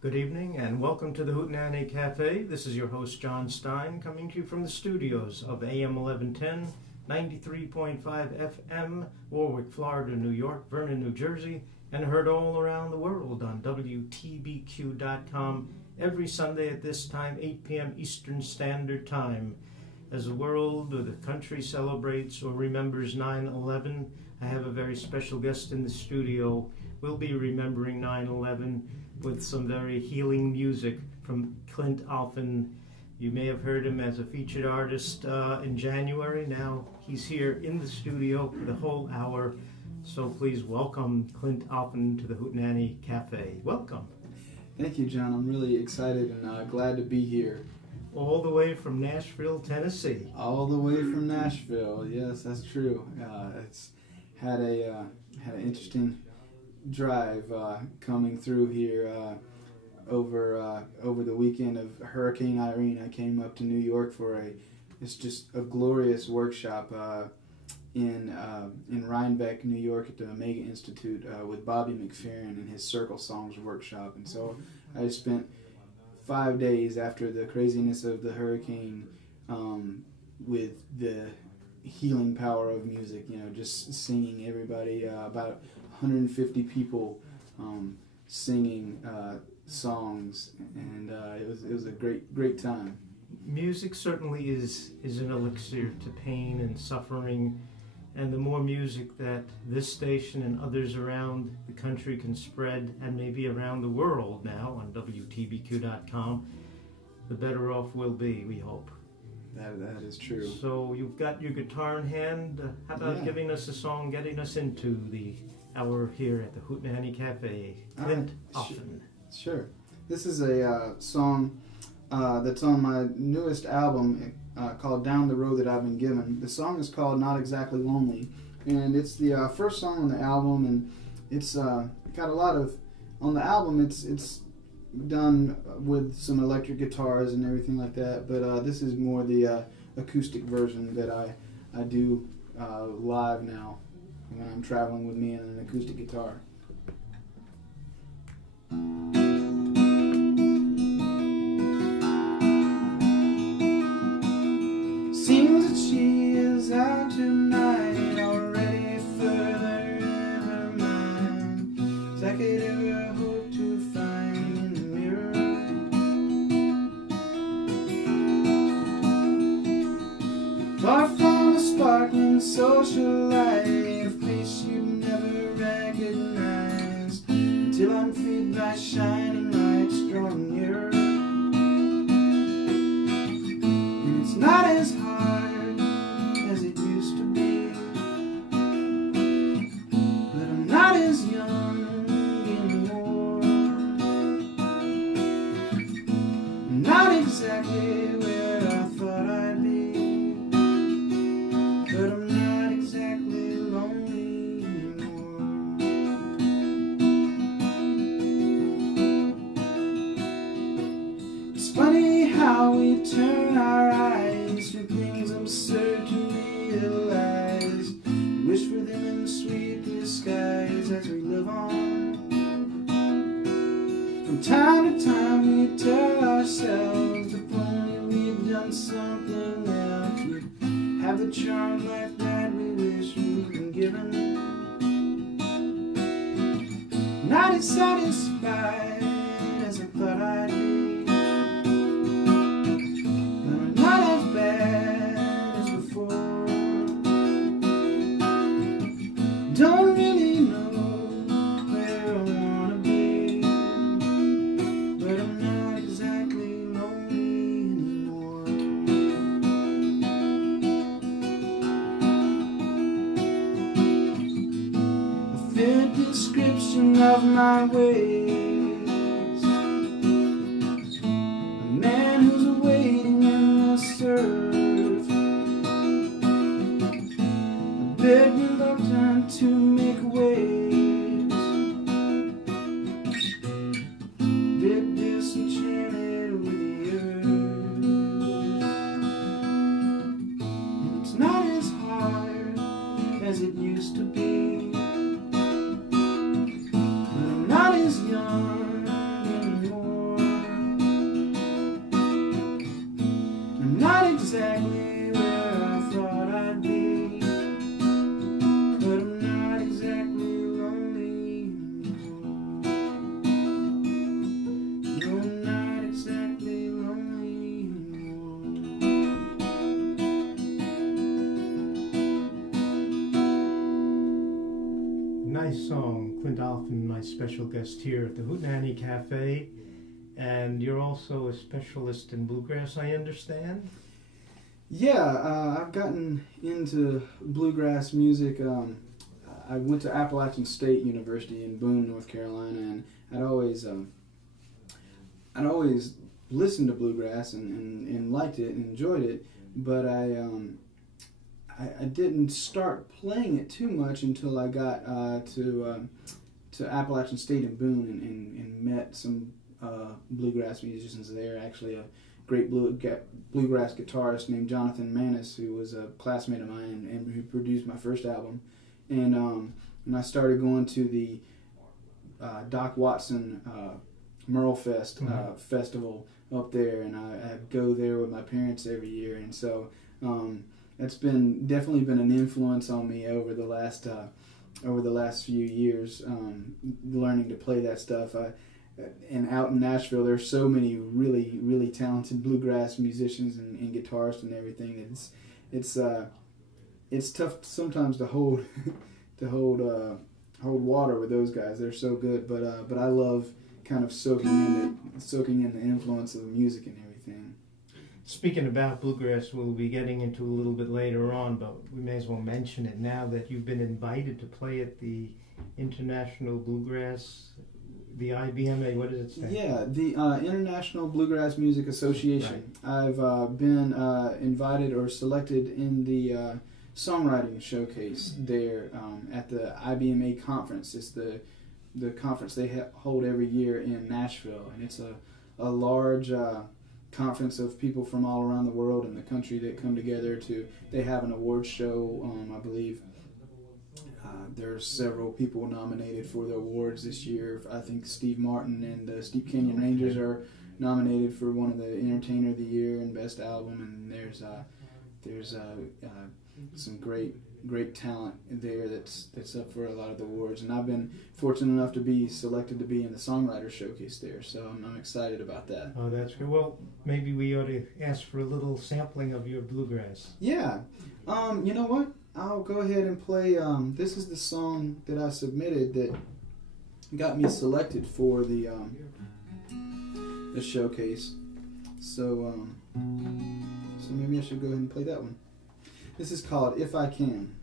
Good evening and welcome to the Hootenanny Cafe. This is your host Jon Stein coming to you from the studios of AM 1110, 93.5 FM, Warwick, Florida, New York, Vernon, New Jersey, and heard all around the world on WTBQ.com every Sunday at this time, 8 p.m. Eastern Standard Time. As the world or the country celebrates or remembers 9/11, I have a very special guest in the studio. We'll be remembering 9/11 with some very healing music from Clint Alphin. You may have heard him as a featured artist in January. Now he's here in the studio for the whole hour. So please welcome Clint Alphin to the Hootenanny Cafe. Welcome. Thank you, John. I'm really excited and glad to be here. All the way from Nashville, Tennessee. All the way from Nashville. Yes, that's true. It's had an interesting drive coming through here over the weekend of Hurricane Irene. I came up to New York for it's just a glorious workshop in Rhinebeck, New York, at the Omega Institute with Bobby McFerrin and his Circle Songs workshop. And so I spent 5 days after the craziness of the hurricane with the healing power of music, just singing everybody, about 150 people singing songs, and it was a great time. Music certainly is an elixir to pain and suffering, and the more music that this station and others around the country can spread, and maybe around the world now on WTBQ.com, the better off we'll be, we hope. That is true. So you've got your guitar in hand. How about giving us a song, getting us into the hour here at the Hootenanny Cafe? Clint Alphin. Sure. This is a song that's on my newest album called Down the Road That I've Been Given. The song is called Not Exactly Lonely, and it's the first song on the album, and it's got a lot of, on the album it's done with some electric guitars and everything like that, but this is more the acoustic version that I do live now when I'm traveling with me and an acoustic guitar. Seems that she is out tonight, already further in her mind, as I could ever hope to find in the mirror. Far from the sparkling social light, a face you never recognize, until I'm freed by shining lights drawn nearer. And it's not as hard as it used to be, but I'm not as young anymore. I'm not exactly where I thought I'd be, but I'm not exactly lonely anymore. It's funny how we turn our eyes from things absurd to realize. We wish for them in sweet disguise as we live on. From time to time we tell ourselves if only we'd done something else, we'd have the charmed life that we wish we'd been given. Not as satisfied as I thought I'd be, but I'm not as bad as before. Don't really know where I wanna be, but I'm not exactly lonely anymore. A fair description of my ways, a man who's waiting in the surf, a bit reluctant to make waves, bit disenchanted with the earth. And it's not as hard as it used to be, but I'm not as young anymore. nice song. Clint Alphin, my special guest here at the Hootenanny Cafe. And you're also a specialist in bluegrass, I understand? Yeah, I've gotten into bluegrass music. I went to Appalachian State University in Boone, North Carolina, and I'd always listened to bluegrass and liked it and enjoyed it, but I didn't start playing it too much until I got to Appalachian State in Boone and met some bluegrass musicians there. Actually, a great bluegrass guitarist named Jonathan Manis, who was a classmate of mine and who produced my first album. And I started going to the Doc Watson Merle Fest festival up there, and I go there with my parents every year. And so it's definitely been an influence on me over the last few years, learning to play that stuff. And out in Nashville, there's so many really, really talented bluegrass musicians and guitarists and everything. It's tough sometimes to hold water with those guys. They're so good, but I love kind of soaking in the influence of the music and everything. Speaking about bluegrass, we'll be getting into a little bit later on, but we may as well mention it now that you've been invited to play at the International Bluegrass, the IBMA. What does it stand? Yeah, the International Bluegrass Music Association. Right. I've been invited or selected in the songwriting showcase there at the IBMA conference. It's the conference they hold every year in Nashville, and it's a large conference of people from all around the world and the country that come together they have an awards show. I believe there are several people nominated for the awards this year. I think Steve Martin and the Steep Canyon Rangers are nominated for one of the Entertainer of the Year and Best Album, and there's some great talent there that's up for a lot of the awards. And I've been fortunate enough to be selected to be in the Songwriter Showcase there, so I'm excited about that. Oh, that's good. Well, maybe we ought to ask for a little sampling of your bluegrass. Yeah. You know what? I'll go ahead and play. This is the song that I submitted that got me selected for the showcase. So maybe I should go ahead and play that one. This is called If I Can.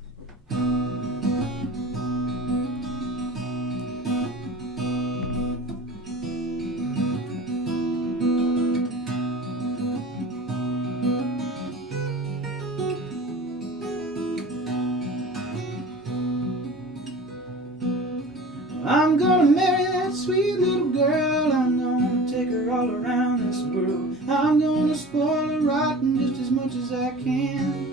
I'm gonna marry that sweet little girl. I'm gonna take her all around this world. I'm gonna spoil her rotten just as much as I can.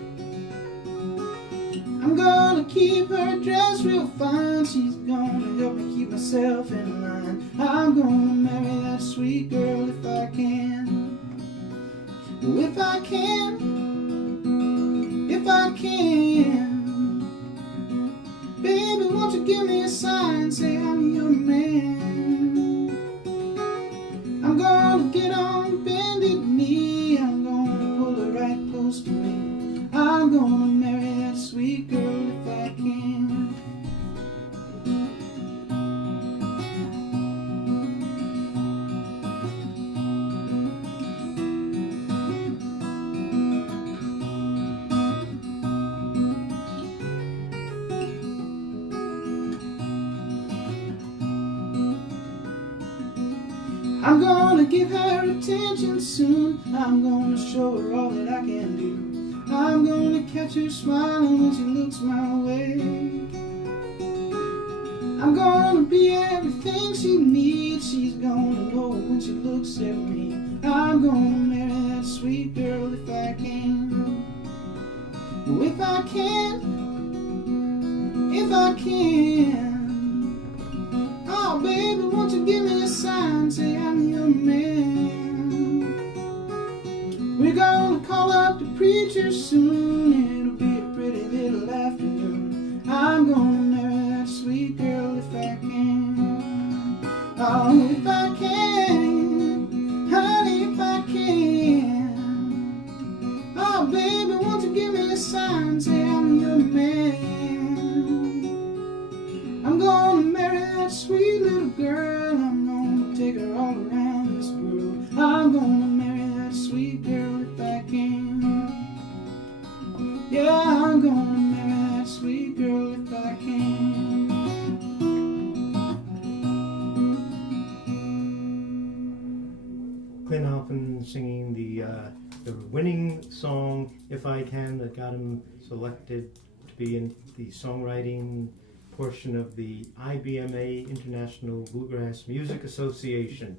I'm gonna keep her dressed real fine. She's gonna help me keep myself in line. I'm gonna marry that sweet girl if I can. Oh, if I can, if I can. Baby, won't you give me a sign, say I'm your man. I'm gonna get on bended knee. I'm gonna pull her right close to me. I'm gonna marry that sweet girl if I can. I'm gonna give her attention soon. I'm gonna show her all that I can do. I'm gonna catch her smiling when she looks my way. I'm gonna be everything she needs. She's gonna know when she looks at me. I'm gonna marry that sweet girl if I can. Oh, if I can, if I can. Oh, baby, won't you give me a sign, say I'm your man. We're gonna call up the preacher soon. It'll be a pretty little afternoon. I'm gonna marry that sweet girl if I can. Oh, if I can, honey, if I can. Oh, baby, won't you give me a sign, say I'm your man. I'm gonna Alphin singing the winning song, If I Can, that got him selected to be in the songwriting portion of the IBMA, International Bluegrass Music Association.